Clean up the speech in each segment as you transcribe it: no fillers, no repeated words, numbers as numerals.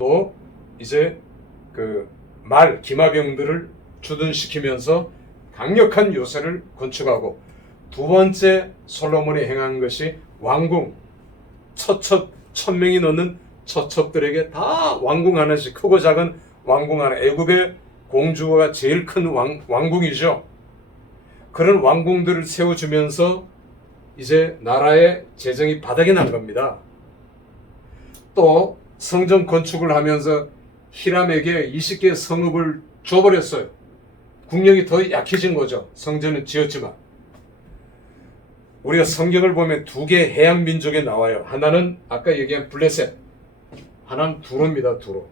또 이제 그 기마병들을 주둔시키면서 강력한 요새를 건축하고, 두 번째 솔로몬이 행한 것이 왕궁, 처첩 1000명이 넘는 처첩들에게 다 왕궁 하나씩, 크고 작은 왕궁 하나, 애굽의 공주가 제일 큰 왕궁이죠. 그런 왕궁들을 세워주면서 이제 나라의 재정이 바닥이 난 겁니다. 또 성전 건축을 하면서 히람에게 20개의 성읍을 줘버렸어요. 국력이 더 약해진 거죠. 성전은 지었지만. 우리가 성경을 보면 두 개의 해양 민족이 나와요. 하나는 아까 얘기한 블레셋, 하나는 두로입니다. 두로.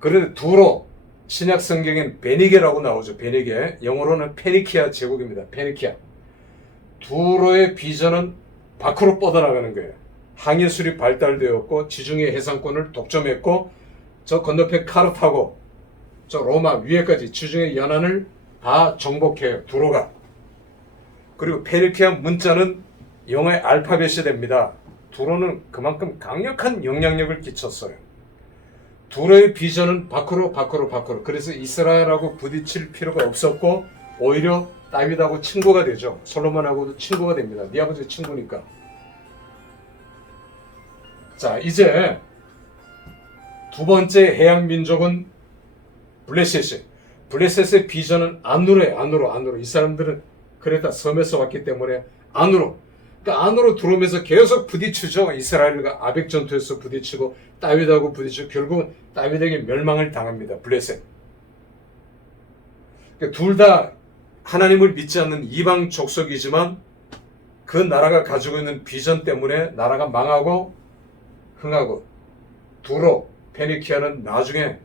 그런데 두로, 신약 성경엔 베니게라고 나오죠. 베니게. 영어로는 페니키아 제국입니다. 페니키아. 두로의 비전은 밖으로 뻗어나가는 거예요. 항해술이 발달되었고 지중해 해상권을 독점했고, 저 건너편 카르타고 저 로마 위에까지 지중해 연안을 다 정복해요. 두로가. 그리고 페니키아 문자는 영어의 알파벳이 됩니다. 두로는 그만큼 강력한 영향력을 끼쳤어요. 두로의 비전은 밖으로. 그래서 이스라엘하고 부딪힐 필요가 없었고 오히려 다윗하고 친구가 되죠. 솔로몬하고도 친구가 됩니다. 네 아버지 친구니까. 자, 이제 두 번째 해양 민족은 블레셋이. 블레셋의 비전은 안으로. 이 사람들은 그레타 섬에서 왔기 때문에 안으로. 그러니까 안으로 들어오면서 계속 부딪히죠. 이스라엘과 아벡 전투에서 부딪히고 다윗하고 부딪히고 결국은 다윗에게 멸망을 당합니다. 블레셋. 그러니까 둘 다 하나님을 믿지 않는 이방 족속이지만 그 나라가 가지고 있는 비전 때문에 나라가 망하고 흥하고, 두로, 페니키아는 나중에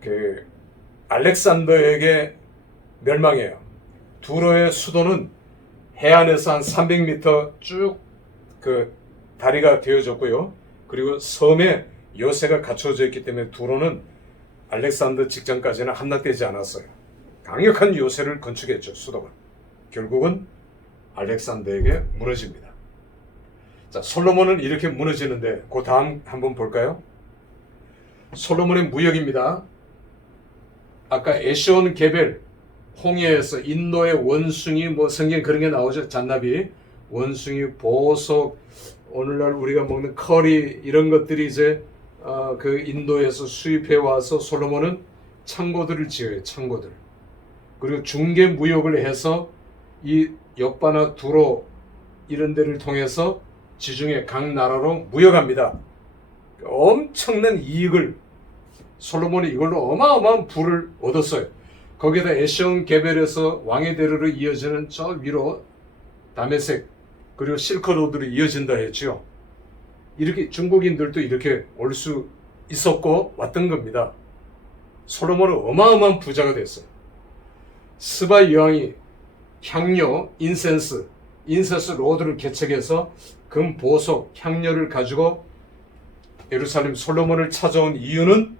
그 알렉산더에게 멸망해요. 두로의 수도는 해안에서 한 300m 쭉 그 다리가 되어졌고요. 그리고 섬에 요새가 갖춰져 있기 때문에 두로는 알렉산더 직전까지는 함락되지 않았어요. 강력한 요새를 건축했죠. 수도가. 결국은 알렉산더에게 무너집니다. 자, 솔로몬은 이렇게 무너지는데 그 다음 한번 볼까요? 솔로몬의 무역입니다. 아까 에시온 게벨, 홍해에서 인도의 원숭이, 성경 그런 게 나오죠. 잔나비, 원숭이, 보석, 오늘날 우리가 먹는 커리, 이런 것들이 이제 그 인도에서 수입해 와서 솔로몬은 창고들을 지어요. 창고들. 그리고 중개 무역을 해서 이 옆바나 두로 이런 데를 통해서 지중해 각 나라로 무역합니다. 엄청난 이익을, 솔로몬이 이걸로 어마어마한 부를 얻었어요. 거기에다 에시온 게벨에서 왕의 대로로 이어지는 저 위로 다메섹, 그리고 실크로드로 이어진다 했죠. 이렇게 중국인들도 이렇게 올 수 있었고 왔던 겁니다. 솔로몬은 어마어마한 부자가 됐어요. 스바 여왕이 향료, 인센스 로드를 개척해서 금, 보석, 향료를 가지고 예루살렘 솔로몬을 찾아온 이유는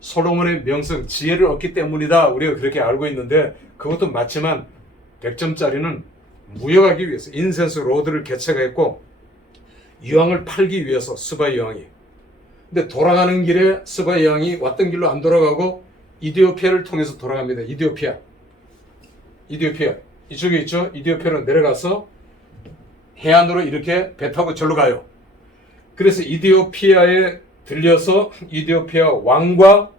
솔로몬의 명성, 지혜를 얻기 때문이다. 우리가 그렇게 알고 있는데 그것도 맞지만 100점짜리는 무역하기 위해서 인센스 로드를 개척했고 유황을 팔기 위해서 스바 여왕이. 근데 돌아가는 길에 스바 여왕이 왔던 길로 안 돌아가고 이디오피아를 통해서 돌아갑니다. 이디오피아. 이쪽에 있죠. 이디오피아로 내려가서 해안으로 이렇게 배 타고 절로 가요. 그래서 이디오피아에 들려서 이디오피아 왕과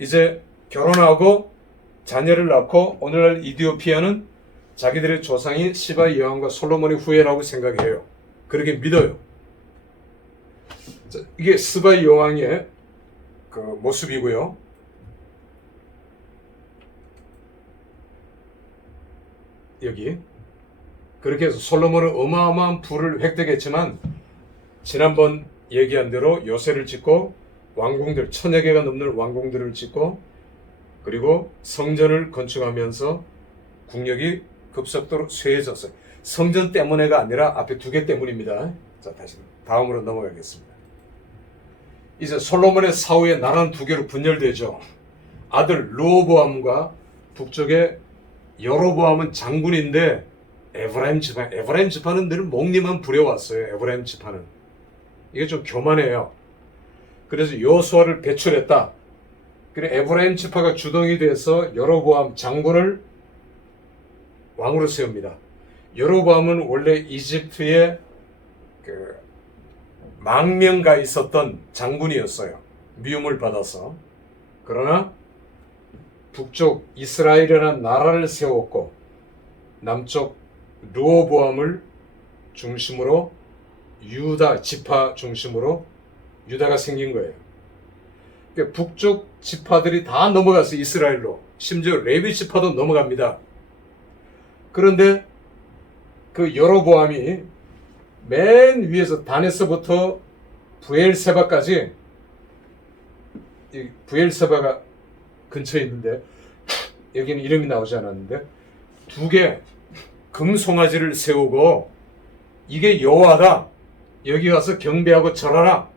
이제 결혼하고 자녀를 낳고, 오늘날 이디오피아는 자기들의 조상이 시바 여왕과 솔로몬의 후예라고 생각해요. 그렇게 믿어요. 자, 이게 스바 여왕의 그 모습이고요. 여기 그렇게 해서 솔로몬은 어마어마한 부를 획득했지만 지난번 얘기한 대로 요새를 짓고 왕궁들, 1000여 개가 넘는 왕궁들을 짓고 그리고 성전을 건축하면서 국력이 급속도로 쇠해졌어요. 성전 때문에가 아니라 앞에 두 개 때문입니다. 자, 다시 다음으로 넘어가겠습니다. 이제 솔로몬의 사후에 나라는 두 개로 분열되죠. 아들 르호보암과 북쪽에 여로보암은 장군인데 에브라임 지파는 늘 목리만 부려왔어요. 에브라임 지파는. 이게 좀 교만해요. 그래서 여호수아를 배출했다. 그래 에브라임 지파가 주동이 돼서 여로보암 장군을 왕으로 세웁니다. 여로보암은 원래 이집트에 그 망명가 있었던 장군이었어요. 미움을 받아서. 그러나 북쪽 이스라엘이라는 나라를 세웠고 남쪽 르호보암을 중심으로 유다 지파 중심으로 유다가 생긴 거예요. 그러니까 북쪽 지파들이 다 넘어가서 이스라엘로, 심지어 레위 지파도 넘어갑니다. 그런데 그 여로보암이 맨 위에서 단에서부터 브엘세바까지, 이 브엘세바가 근처에 있는데 여기는 이름이 나오지 않았는데 두 개 금송아지를 세우고 이게 여호와다, 여기 가서 경배하고 절하라.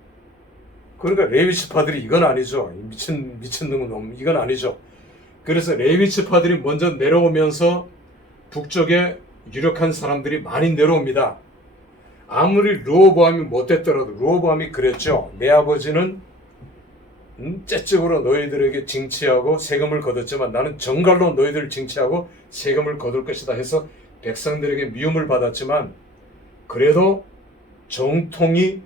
그러니까 레위 지파들이 이건 아니죠. 미친 놈, 이건 아니죠. 그래서 레위 지파들이 먼저 내려오면서 북쪽에 유력한 사람들이 많이 내려옵니다. 아무리 르호보암이 못됐더라도 르호보암이 그랬죠. 내 아버지는 째째으로 너희들에게 징치하고 세금을 거뒀지만 나는 정갈로 너희들을 징치하고 세금을 거둘 것이다 해서 백성들에게 미움을 받았지만 그래도 정통이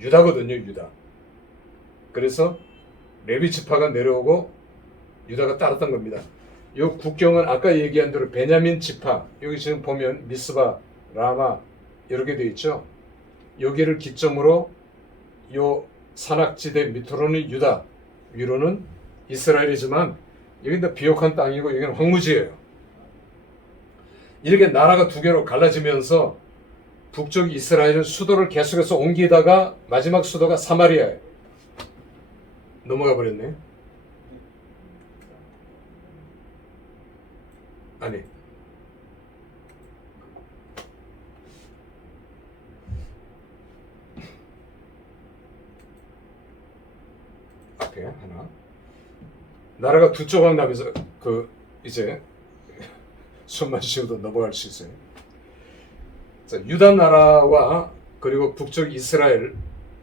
유다거든요. 유다. 그래서 레위 지파가 내려오고 유다가 따랐던 겁니다. 이 국경은 아까 얘기한 대로 베냐민 지파, 여기 지금 보면 미스바, 라마 이렇게 되어 있죠. 여기를 기점으로 이 산악지대 밑으로는 유다, 위로는 이스라엘이지만 여기는 비옥한 땅이고 여기는 황무지예요. 이렇게 나라가 두 개로 갈라지면서 북쪽 이스라엘은 수도를 계속해서 옮기다가 마지막 수도가 사마리아예요. 넘어가 버렸네. 아니, 앞에 하나. 나라가 두 조각 나면서 이제 숨만 쉬어도 넘어갈 수 있어요. 자, 유다 나라와 그리고 북쪽 이스라엘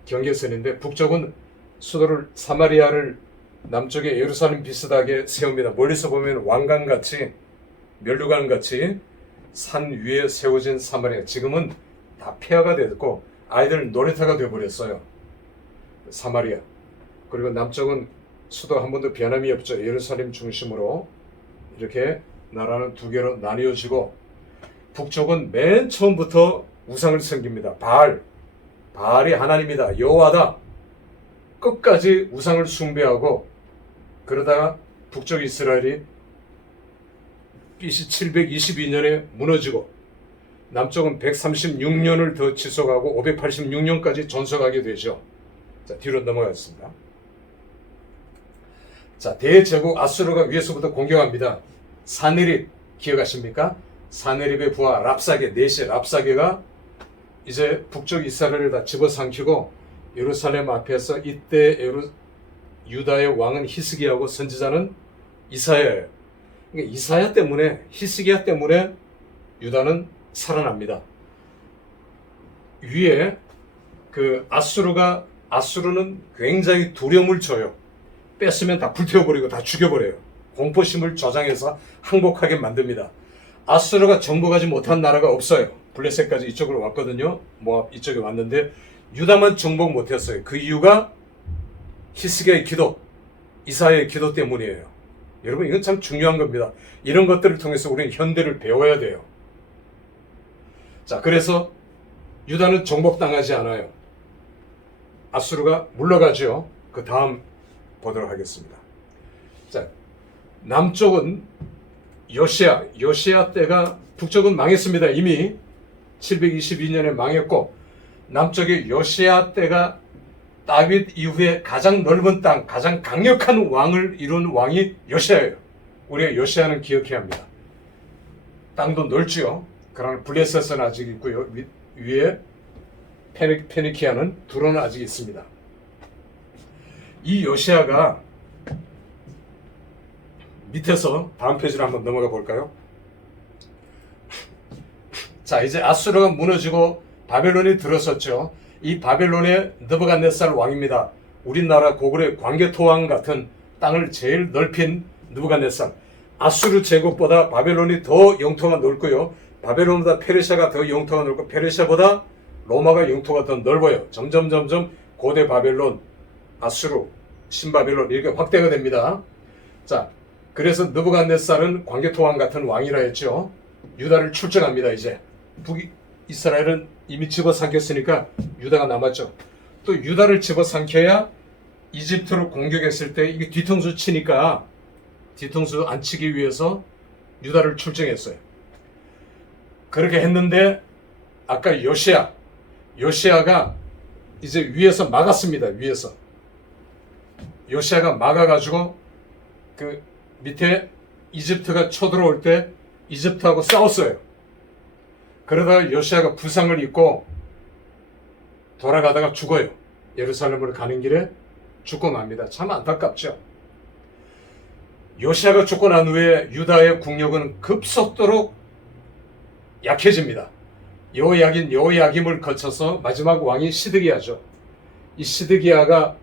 경계선인데 북쪽은 수도를 사마리아를 남쪽에 예루살렘 비슷하게 세웁니다. 멀리서 보면 왕관같이 면류관같이 산 위에 세워진 사마리아, 지금은 다 폐허가 됐고 아이들 놀이터가 되어버렸어요. 사마리아. 그리고 남쪽은 수도 한 번도 변함이 없죠. 예루살렘 중심으로 이렇게 나라는 두 개로 나뉘어지고 북쪽은 맨 처음부터 우상을 섬깁니다. 바알이 하나님이다, 여호와다. 끝까지 우상을 숭배하고 그러다가 북쪽 이스라엘이 BC 722년에 무너지고 남쪽은 136년을 더 지속하고 586년까지 존속하게 되죠. 자, 뒤로 넘어가겠습니다. 자, 대제국 아수르가 위에서부터 공격합니다. 사네립 기억하십니까? 사네립의 부하 랍사게, 넷의 랍사게가 이제 북쪽 이스라엘을 다 집어삼키고 예루살렘 앞에서 이때 유다의 왕은 히스기야고 선지자는 이사야예요. 그러니까 이사야 때문에, 히스기야 때문에 유다는 살아납니다. 위에 아수르는 굉장히 두려움을 줘요. 뺐으면 다 불태워버리고 다 죽여버려요. 공포심을 조장해서 항복하게 만듭니다. 아수르가 정복하지 못한 나라가 없어요. 블레셋까지 이쪽으로 왔거든요. 모압 이쪽에 왔는데 유다만 정복 못했어요. 그 이유가 히스기야의 기도, 이사야의 기도 때문이에요. 여러분, 이건 참 중요한 겁니다. 이런 것들을 통해서 우리는 현대를 배워야 돼요. 자, 그래서 유다는 정복당하지 않아요. 아수르가 물러가죠. 그 다음 보도록 하겠습니다. 자, 남쪽은 요시야 때가, 북쪽은 망했습니다. 이미 722년에 망했고 남쪽의 요시야 때가 다윗 이후에 가장 넓은 땅, 가장 강력한 왕을 이룬 왕이 요시야예요. 우리가 요시야는 기억해야 합니다. 땅도 넓지요. 그러나 블레셋은 아직 있고요. 위에 페니키아는 두로는 아직 있습니다. 이 요시야가 밑에서 다음 페이지로 한번 넘어가 볼까요? 자, 이제 아수르가 무너지고 바벨론이 들어섰죠. 이 바벨론의 느부갓네살 왕입니다. 우리나라 고구려의 광개토왕 같은 땅을 제일 넓힌 느부갓네살. 아수르 제국보다 바벨론이 더 영토가 넓고요. 바벨론보다 페르시아가 더 영토가 넓고 페르시아보다 로마가 영토가 더 넓어요. 점점 고대 바벨론, 아수르, 신바벨론 이렇게 확대가 됩니다. 자, 그래서 느부갓네살은 광개토왕 같은 왕이라 했죠. 유다를 출정합니다. 이제 북이스라엘은 이미 집어삼켰으니까 유다가 남았죠. 또 유다를 집어삼켜야 이집트로 공격했을 때 이게 뒤통수 치니까 뒤통수 안 치기 위해서 유다를 출정했어요. 그렇게 했는데 아까 요시아가 이제 위에서 막았습니다. 위에서 요시아가 막아가지고 그 밑에 이집트가 쳐들어올 때 이집트하고 싸웠어요. 그러다가 요시아가 부상을 입고 돌아가다가 죽어요. 예루살렘으로 가는 길에 죽고 맙니다. 참 안타깝죠. 요시아가 죽고 난 후에 유다의 국력은 급속도로 약해집니다. 여호야김을 거쳐서 마지막 왕이 시드기야죠. 이 시드기야가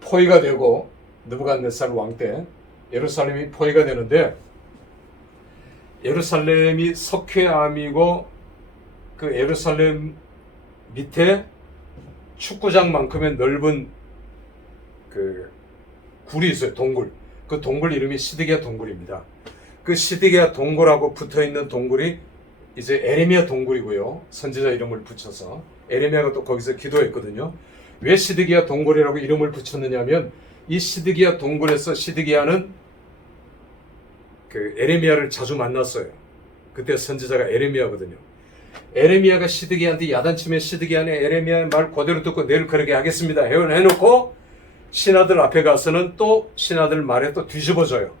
포위가 되고 느부갓네살 왕 때 예루살렘이 포위가 되는데 예루살렘이 석회암이고 그 예루살렘 밑에 축구장만큼의 넓은 그 굴이 있어요. 동굴. 그 동굴 이름이 시드기야 동굴입니다. 그 시드기야 동굴하고 붙어있는 동굴이 이제 에레미야 동굴이고요. 선지자 이름을 붙여서 에레미야가 또 거기서 기도했거든요. 왜 시드기야 동굴이라고 이름을 붙였느냐면 이 시드기야 동굴에서 시드기야는 그 에레미야를 자주 만났어요. 그때 선지자가 에레미야거든요. 에레미야가 시드기야한테 야단치면 시드기야는 에레미야의 말 그대로 듣고 내일 그렇게 하겠습니다 해놓고 신하들 앞에 가서는 또 신하들 말에 또 뒤집어져요.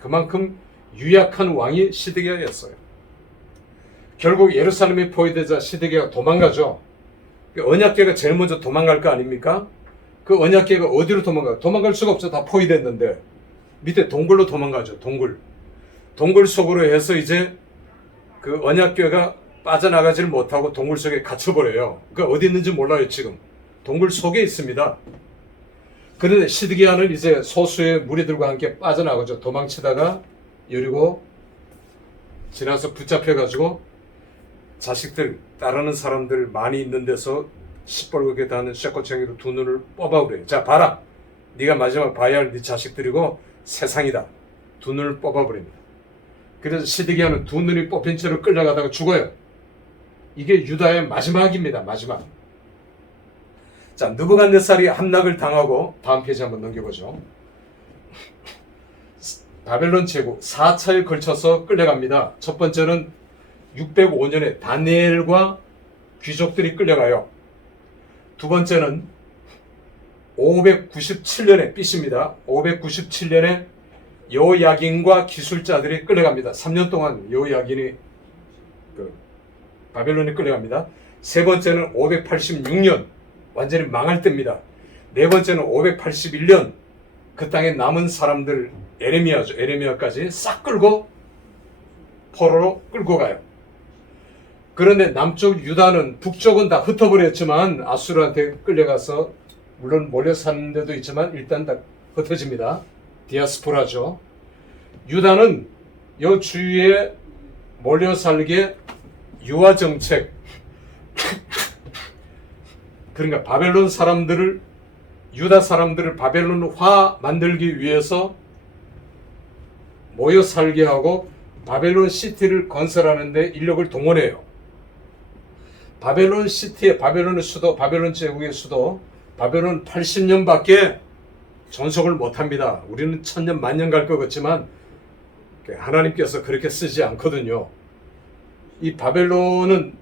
그만큼 유약한 왕이 시드기야였어요. 결국 예루살렘이 포위되자 시드기야가 도망가죠. 언약궤가 제일 먼저 도망갈 거 아닙니까? 그 언약궤가 어디로 도망가요? 도망갈 수가 없죠. 다 포위됐는데 밑에 동굴로 도망가죠. 동굴 속으로 해서 이제 그 언약궤가 빠져나가지를 못하고 동굴 속에 갇혀버려요. 그러니까 어디 있는지 몰라요. 지금 동굴 속에 있습니다. 그런데 시드기야는 이제 소수의 무리들과 함께 빠져나가죠. 도망치다가 여리고 지나서 붙잡혀가지고 자식들 따르는 사람들 많이 있는 데서 시뻘겋게 닿는 쇠꼬챙이로 두 눈을 뽑아버려요. 자 봐라, 네가 마지막 봐야 할 네 자식들이고 세상이다. 두 눈을 뽑아버립니다. 그래서 시드기야는 두 눈이 뽑힌 채로 끌려가다가 죽어요. 이게 유다의 마지막입니다. 마지막. 자, 느부갓네살이 함락을 당하고 다음 페이지 한번 넘겨보죠. 바벨론 제국 4차에 걸쳐서 끌려갑니다. 첫 번째는 605년에 다니엘과 귀족들이 끌려가요. 두 번째는 597년에 삐십니다. 597년에 여호야긴과 기술자들이 끌려갑니다. 3년 동안 여호야긴이 바벨론에 끌려갑니다. 세 번째는 586년 완전히 망할 때입니다. 네 번째는 581년 그 땅에 남은 사람들 에레미야죠. 에레미야까지 싹 끌고 포로로 끌고 가요. 그런데 남쪽 유다는 북쪽은 다 흩어버렸지만 아수르한테 끌려가서 물론 몰려 사는 데도 있지만 일단 다 흩어집니다. 디아스포라죠. 유다는 요 주위에 몰려 살게 유화 정책 그러니까 바벨론 사람들을 유다 사람들을 바벨론화 만들기 위해서 모여 살게 하고 바벨론 시티를 건설하는데 인력을 동원해요. 바벨론 시티의 바벨론의 수도, 바벨론 제국의 수도, 바벨론 80년밖에 존속을 못합니다. 우리는 1000년, 만년 갈 것 같지만 하나님께서 그렇게 쓰지 않거든요. 이 바벨론은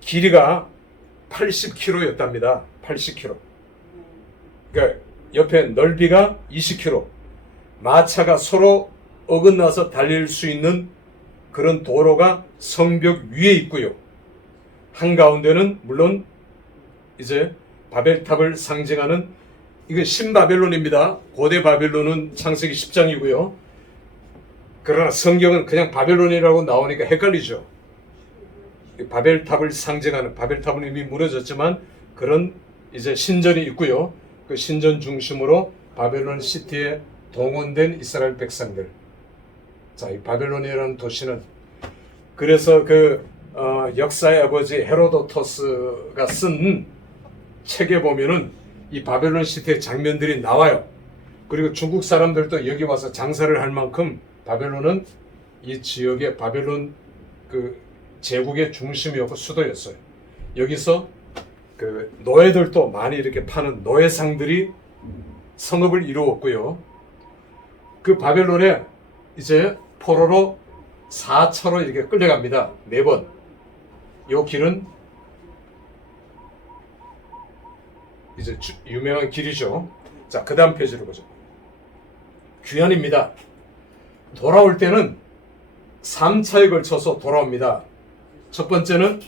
길이가 80km였답니다. 80km. 그러니까 옆에 넓이가 20km. 마차가 서로 어긋나서 달릴 수 있는 그런 도로가 성벽 위에 있고요. 한가운데는 물론 이제 바벨탑을 상징하는 이거 신바벨론입니다. 고대 바벨론은 창세기 10장이고요. 그러나 성경은 그냥 바벨론이라고 나오니까 헷갈리죠. 바벨탑을 상징하는, 바벨탑은 이미 무너졌지만 그런 이제 신전이 있고요. 그 신전 중심으로 바벨론 시티에 동원된 이스라엘 백성들. 자, 이 바벨론이라는 도시는 그래서 역사의 아버지 헤로도토스가 쓴 책에 보면은 이 바벨론 시티의 장면들이 나와요. 그리고 중국 사람들도 여기 와서 장사를 할 만큼 바벨론은 이 지역의 바벨론 제국의 중심이었고 수도였어요. 여기서 노예들도 많이 이렇게 파는 노예상들이 성읍을 이루었고요. 그 바벨론에 이제 포로로 4차로 이렇게 끌려갑니다. 4번. 이 길은 이제 유명한 길이죠. 자, 그 다음 페이지로 보죠. 귀환입니다. 돌아올 때는 3차에 걸쳐서 돌아옵니다. 첫 번째는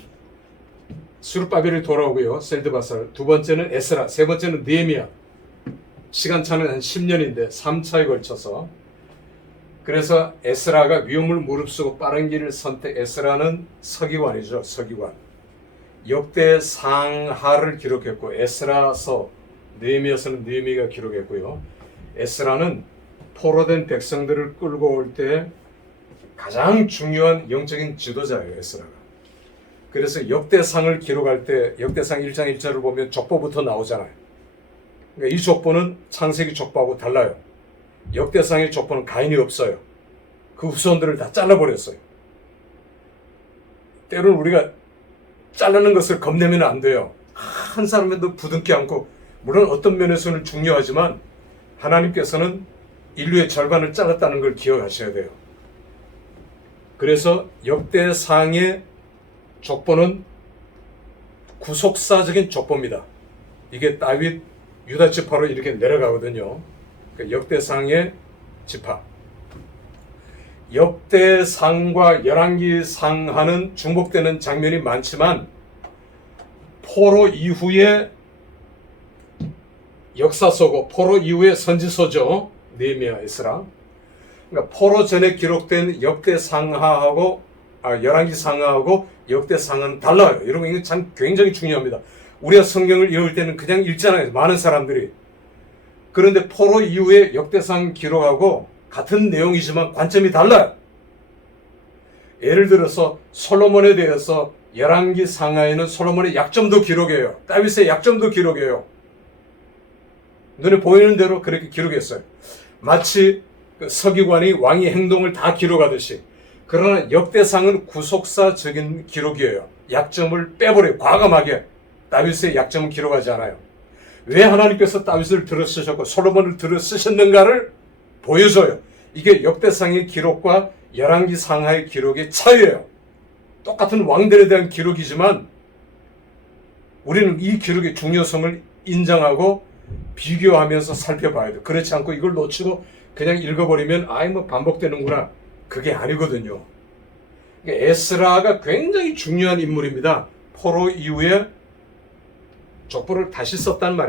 수르바벨이 돌아오고요. 셀드바살. 두 번째는 에스라. 세 번째는 느헤미야. 시간차는 한 10년인데 3차에 걸쳐서. 그래서 에스라가 위험을 무릅쓰고 빠른 길을 에스라는 서기관이죠. 서기관. 역대상하를 기록했고 에스라서, 느헤미야서는 느헤미야가 기록했고요. 에스라는 포로된 백성들을 끌고 올 때 가장 중요한 영적인 지도자예요. 에스라가. 그래서 역대상을 기록할 때 역대상 1장 1절을 보면 족보부터 나오잖아요. 그러니까 이 족보는 창세기 족보하고 달라요. 역대상의 족보는 가인이 없어요. 그 후손들을 다 잘라버렸어요. 때로는 우리가 자르는 것을 겁내면 안 돼요. 한 사람에도 부둥켜 안고, 물론 어떤 면에서는 중요하지만 하나님께서는 인류의 절반을 잘랐다는 걸 기억하셔야 돼요. 그래서 역대상의 족보는 구속사적인 족보입니다. 이게 다윗 유다 지파로 이렇게 내려가거든요. 역대상의 지파. 역대상과 열왕기상하는 중복되는 장면이 많지만 포로 이후의 역사서고 포로 이후의 선지서죠. 느헤미야, 에스라. 그러니까 포로 전에 기록된 역대상하하고 열왕기상하하고 역대상하는 달라요. 여러분 이거 참 굉장히 중요합니다. 우리가 성경을 읽을 때는 그냥 읽잖아요. 많은 사람들이. 그런데 포로 이후의 역대상 기록하고 같은 내용이지만 관점이 달라요. 예를 들어서 솔로몬에 대해서 열왕기상하에는 솔로몬의 약점도 기록해요. 다윗의 약점도 기록해요. 눈에 보이는 대로 그렇게 기록했어요. 마치 서기관이 왕의 행동을 다 기록하듯이. 그러나 역대상은 구속사적인 기록이에요. 약점을 빼버려요. 과감하게. 다윗의 약점은 기록하지 않아요. 왜 하나님께서 다윗을 들어 쓰셨고 솔로몬을 들어 쓰셨는가를 보여줘요. 이게 역대상의 기록과 열왕기상하의 기록의 차이예요. 똑같은 왕들에 대한 기록이지만 우리는 이 기록의 중요성을 인정하고 비교하면서 살펴봐야 돼요. 그렇지 않고 이걸 놓치고 그냥 읽어버리면 반복되는구나. 그게 아니거든요. 그러니까 에스라가 굉장히 중요한 인물입니다. 포로 이후에 족보를 다시 썼단 말이에요.